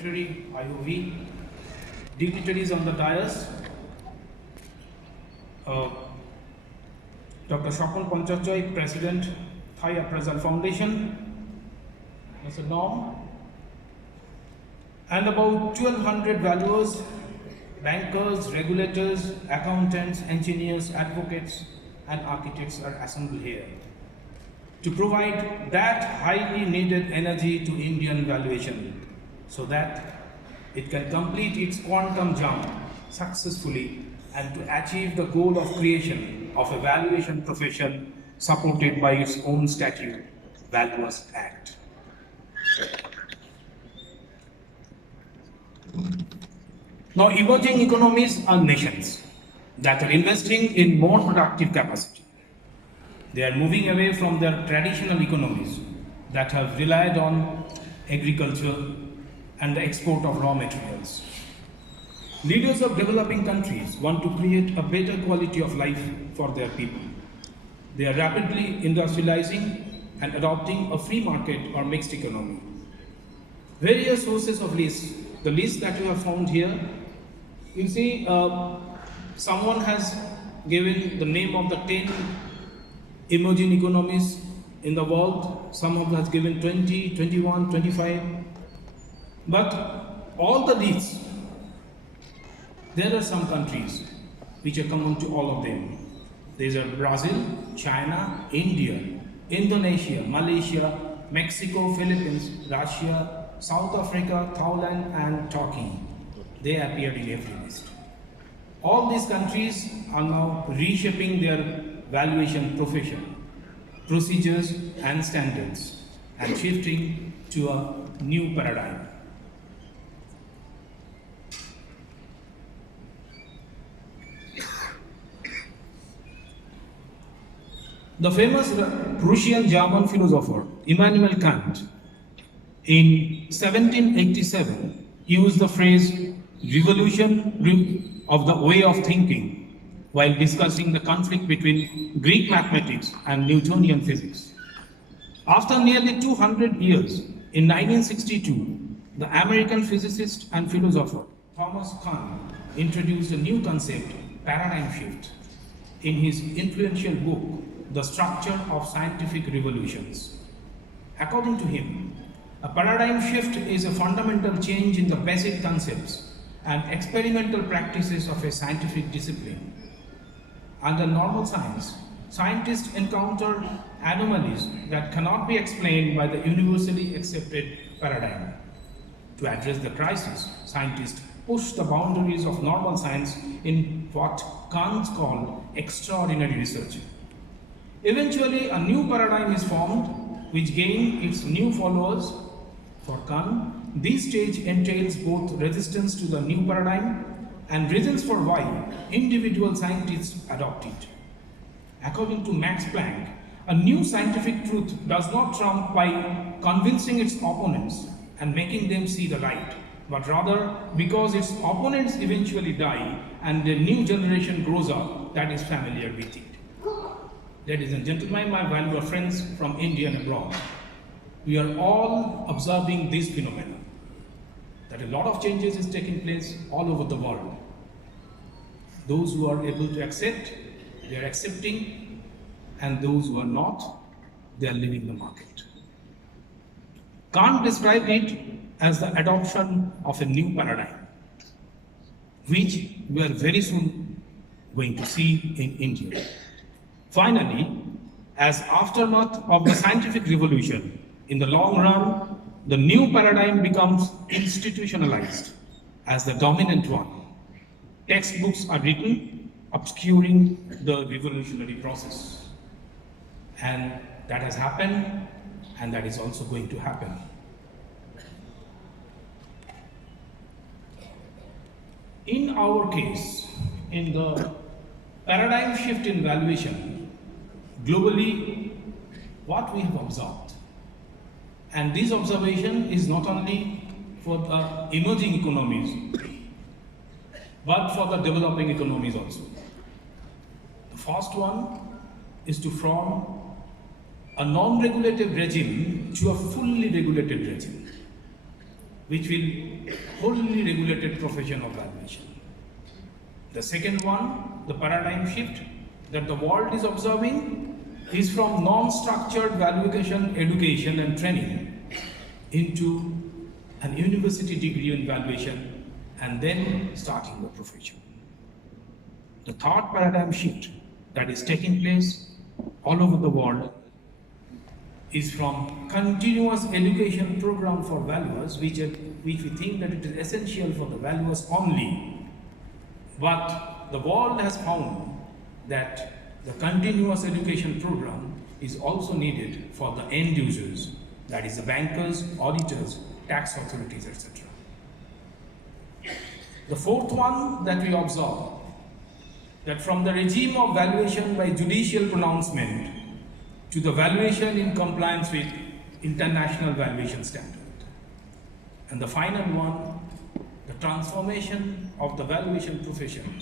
IOV, dignitaries on the dais, uh, Dr. Shapon Panchachoy, President, Thai Appraisal Foundation, Mr. Norm, and about 1,200 valuers, bankers, regulators, accountants, engineers, advocates, and architects are assembled here to provide that highly needed energy to Indian valuation so that it can complete its quantum jump successfully and to achieve the goal of creation of a valuation profession supported by its own statute, Valuers Act. Now, emerging economies are nations that are investing in more productive capacity. They are moving away from their traditional economies that have relied on agriculture and the export of raw materials. Leaders of developing countries want to create a better quality of life for their people. They are rapidly industrializing and adopting a free market or mixed economy. Various sources of lists, the list that you have found here, you see someone has given the name of the 10 emerging economies in the world. Some of them has given 20, 21, 25. But all the lists, there are some countries which are common to all of them. These are Brazil, China, India, Indonesia, Malaysia, Mexico, Philippines, Russia, South Africa, Thailand, and Turkey. They appeared in every list. All these countries are now reshaping their valuation profession, procedures and standards, and shifting to a new paradigm. The famous Prussian-German philosopher Immanuel Kant in 1787 used the phrase revolution of the way of thinking while discussing the conflict between Greek mathematics and Newtonian physics. After nearly 200 years, in 1962, the American physicist and philosopher Thomas Kuhn introduced a new concept, paradigm shift, in his influential book, The Structure of Scientific Revolutions. According to him, a paradigm shift is a fundamental change in the basic concepts and experimental practices of a scientific discipline. Under normal science, scientists encounter anomalies that cannot be explained by the universally accepted paradigm. To address the crisis, scientists push the boundaries of normal science in what Kant called extraordinary research. Eventually, a new paradigm is formed, which gains its new followers. For Kant, this stage entails both resistance to the new paradigm and reasons for why individual scientists adopt it. According to Max Planck, a new scientific truth does not trump by convincing its opponents and making them see the light, but rather because its opponents eventually die and a new generation grows up that is familiar with it. Ladies and gentlemen, my valued friends from India and abroad, we are all observing this phenomenon, that a lot of changes is taking place all over the world. Those who are able to accept, they are accepting, and those who are not, they are leaving the market. Kant described it as the adoption of a new paradigm, which we are very soon going to see in India. Finally, as aftermath of the scientific revolution, in the long run, the new paradigm becomes institutionalized as the dominant one. Textbooks are written obscuring the revolutionary process. And that has happened, and that is also going to happen. In our case, in the paradigm shift in valuation, globally, what we have observed, and this observation is not only for the emerging economies, but for the developing economies also. The first one is to form a non-regulative regime to a fully regulated regime. which will wholly regulated profession of valuation. The second one, the paradigm shift that the world is observing, is from non-structured valuation, education and training into an university degree in valuation and then starting the profession. The third paradigm shift that is taking place all over the world is from continuous education program for valuers, which we think that it is essential for the valuers only. But the world has found that the continuous education program is also needed for the end users, that is the bankers, auditors, tax authorities, etc. The fourth one that we observe, that from the regime of valuation by judicial pronouncement to the valuation in compliance with international valuation standard. And the final one, the transformation of the valuation profession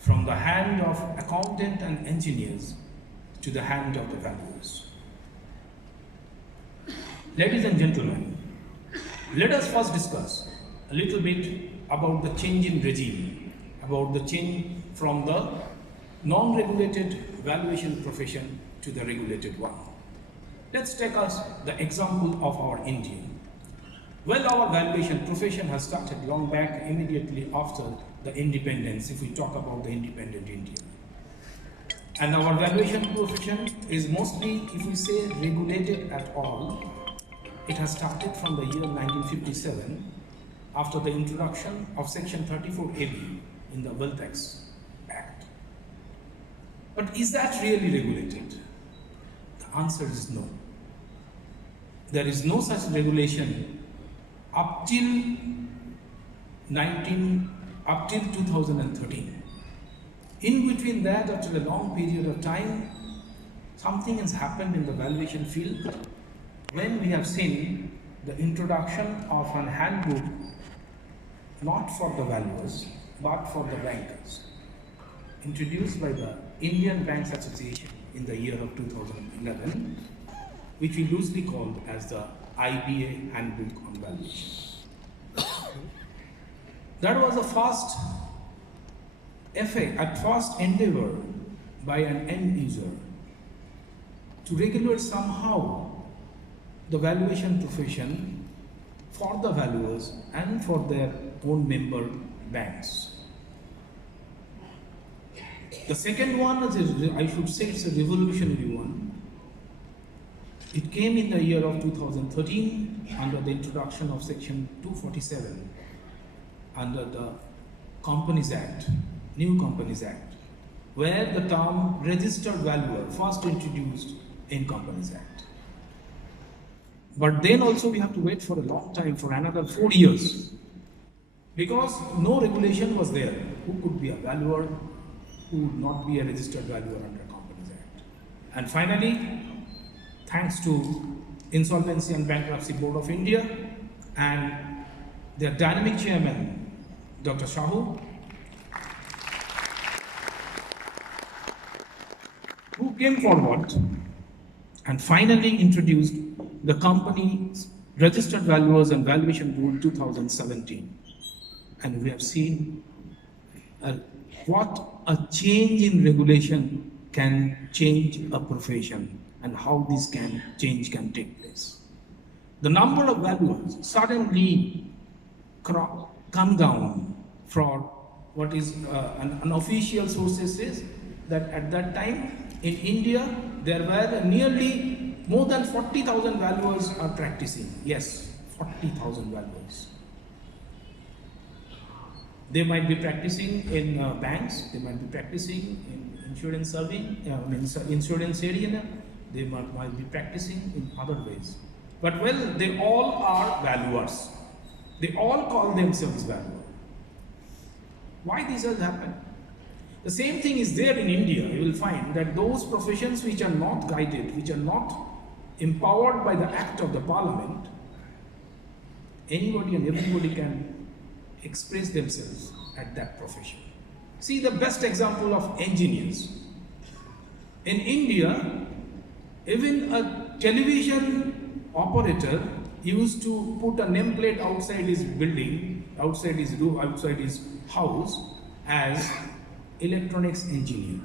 from the hand of accountant and engineers to the hand of the valuers. Ladies and gentlemen, let us first discuss a little bit about the change in regime, about the change from the non-regulated valuation profession to the regulated one. Let's take us the example of our India. Well, our valuation profession has started long back, immediately after the independence, if we talk about the independent India. And our valuation profession is mostly, if we say regulated at all, it has started from the year 1957 after the introduction of Section 34AB in the Wealth Tax Act. But is that really regulated? The answer is no. There is no such regulation up till 2013. In between that, after a long period of time, something has happened in the valuation field when we have seen the introduction of an handbook, not for the valuers, but for the bankers, introduced by the Indian Banks Association in the year of 2011, which we loosely called as the IBA Handbook on Valuation. That was a first effort, at first endeavor by an end user to regulate somehow the valuation profession for the valuers and for their own member banks. The second one is, I should say, it's a revolutionary one. It came in the year of 2013 under the introduction of Section 247 under the Companies Act, New Companies Act, where the term registered valuer first introduced in Companies Act. But then also we have to wait for a long time, for another 4 years, because no regulation was there. Who could be a valuer, who would not be a registered valuer under Companies Act? And finally, thanks to Insolvency and Bankruptcy Board of India and their dynamic chairman, Dr. Shahu, who came forward and finally introduced the company's Registered Valuers and Valuation Rule 2017. And we have seen what a change in regulation can change a profession and how this change can take place. The number of valuers suddenly come down from what is an official sources says that at that time in India there were nearly more than 40,000 valuers are practicing. Yes, 40,000 valuers. They might be practicing in banks, they might be practicing in insurance serving, insurance area, they might be practicing in other ways. But well, they all are valuers. They all call themselves valuers. Why this has happened? The same thing is there in India. You will find that those professions which are not guided, which are not empowered by the act of the parliament, anybody and everybody can express themselves at that profession. See the best example of engineers. In India, even a television operator used to put a nameplate outside his building, outside his roof, outside his house as electronics engineer.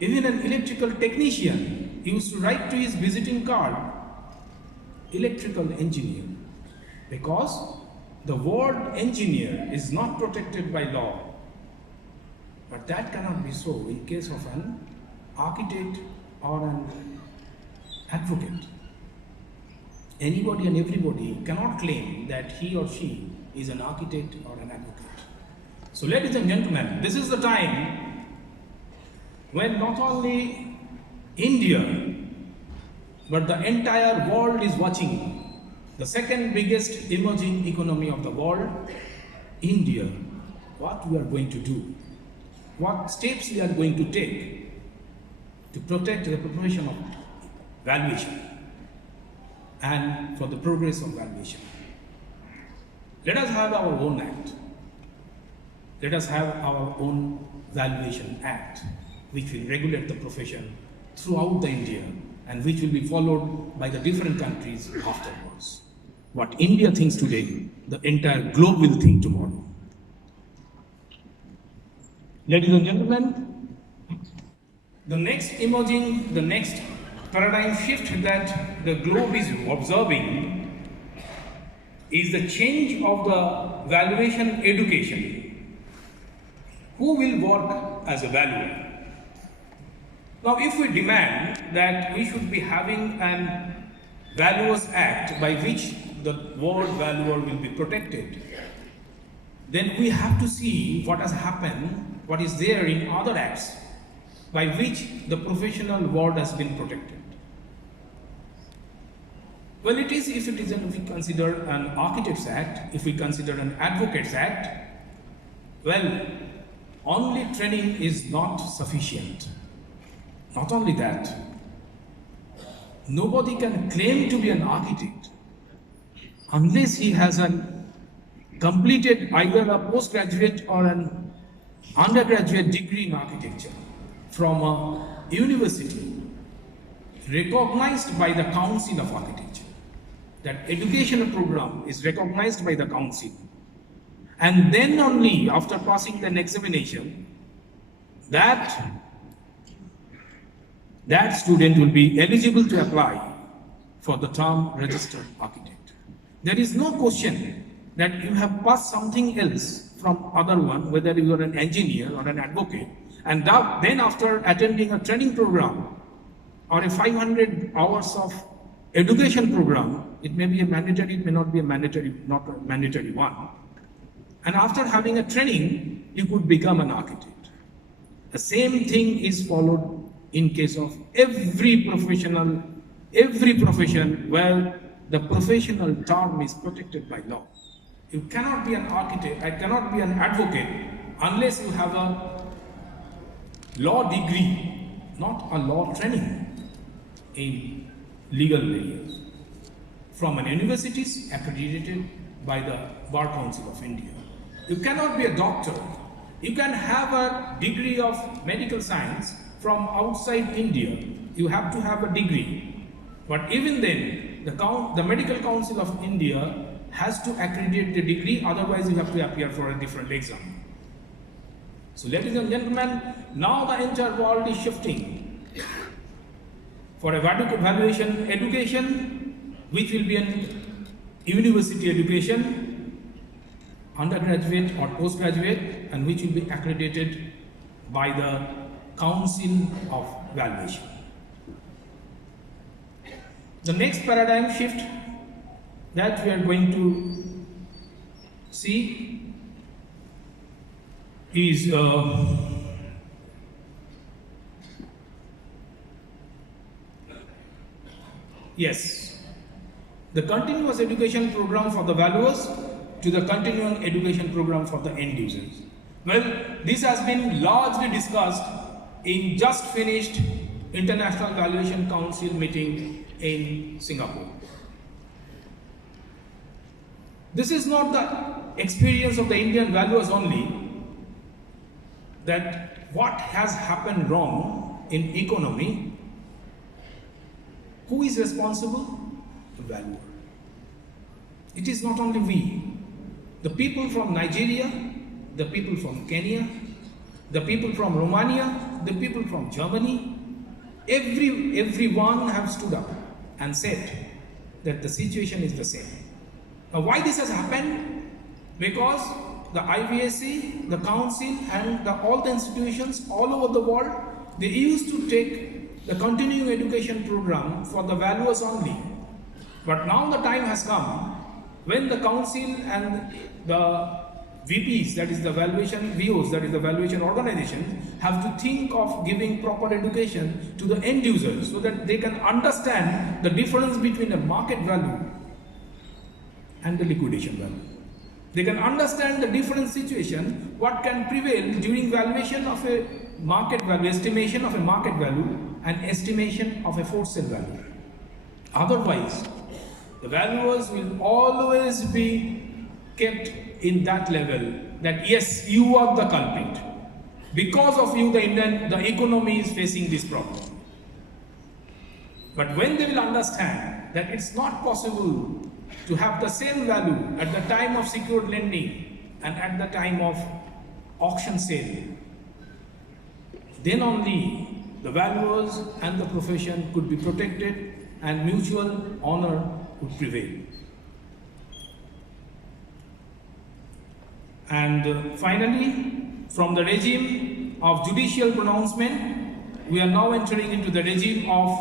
Even an electrical technician used to write to his visiting card, electrical engineer, because the word engineer is not protected by law. But that cannot be so in case of an architect or an advocate. Anybody and everybody cannot claim that he or she is an architect or an advocate. So ladies and gentlemen, this is the time when not only India, but the entire world is watching the second biggest emerging economy of the world, India, what we are going to do, what steps we are going to take to protect the profession of valuation and for the progress of valuation. Let us have our own act. Let us have our own valuation act, which will regulate the profession throughout the India and which will be followed by the different countries afterwards. What India thinks today, the entire globe will think tomorrow. Ladies and gentlemen, the next paradigm shift that the globe is observing is the change of the valuation education. Who will work as a valuer? Now, if we demand that we should be having an Valuers Act by which the word valuer will be protected, then we have to see what has happened, what is there in other acts by which the professional word has been protected. Well, it is if we consider an Architects Act, if we consider an Advocates Act, well, only training is not sufficient. Not only that, nobody can claim to be an architect unless he has completed either a postgraduate or an undergraduate degree in architecture from a university recognized by the Council of Architecture. That educational program is recognized by the Council. And then only after passing an examination, that student will be eligible to apply for the term registered architect. There is no question that you have passed something else from other one, whether you are an engineer or an advocate, and then after attending a training program or a 500 hours of education program, it may be a mandatory, it may not be a mandatory, not a mandatory one. And after having a training, you could become an architect. The same thing is followed in case of every profession where the professional term is protected by law. You cannot be an architect, I cannot be an advocate unless you have a law degree, not a law training in legal areas from an universities accredited by the Bar Council of India. You cannot be a doctor. You can have a degree of medical science from outside India. You have to have a degree. But even then, the Medical Council of India has to accredit the degree, otherwise you have to appear for a different exam. So ladies and gentlemen, now the entire world is shifting for a valuation education, which will be an university education, undergraduate or postgraduate, and which will be accredited by the Council of Valuation. The next paradigm shift that we are going to see is the continuous education program for the valuers to the continuing education program for the end users. Well, this has been largely discussed in just finished International Valuation Council meeting in Singapore. This is not the experience of the Indian valuers only, that what has happened wrong in economy Who is responsible? The valuer. It is not only we. The people from Nigeria, the people from Kenya, the people from Romania, the people from Germany, everyone have stood up and said that the situation is the same. Now why this has happened? Because the IVSC, the council and all the institutions all over the world, they used to take the continuing education program for the valuers only. But now the time has come when the council and the VPs, that is the valuation VOs, that is the valuation organization, have to think of giving proper education to the end users so that they can understand the difference between a market value and the liquidation value. They can understand the different situation, what can prevail during valuation of a market value, estimation of a market value and estimation of a forced sale value. Otherwise, the valuers will always be kept in that level that yes, you are the culprit. Because of you, the economy is facing this problem. But when they will understand that it's not possible to have the same value at the time of secured lending and at the time of auction sale, then only the valuers and the profession could be protected and mutual honor would prevail. And finally, from the regime of judicial pronouncement, we are now entering into the regime of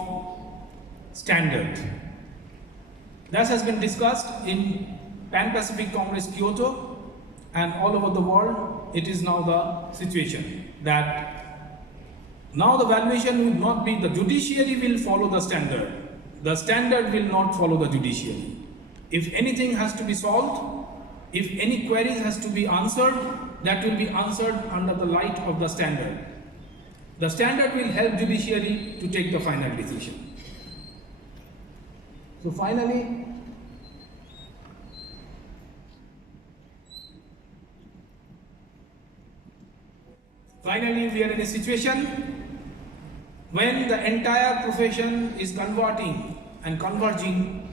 standard. That has been discussed in Pan-Pacific Congress Kyoto and all over the world. It is now the situation that now the valuation will not be, the judiciary will follow the standard. The standard will not follow the judiciary. If anything has to be solved, if any queries has to be answered, that will be answered under the light of the standard. The standard will help judiciary to take the final decision. So finally, we are in a situation when the entire profession is converting and converging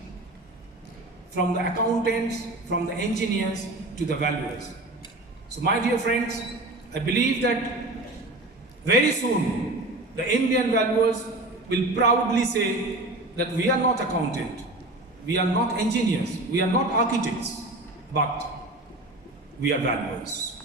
from the accountants, from the engineers to the valuers. So my dear friends, I believe that very soon the Indian valuers will proudly say that we are not accountant, we are not engineers, we are not architects, but we are valuers.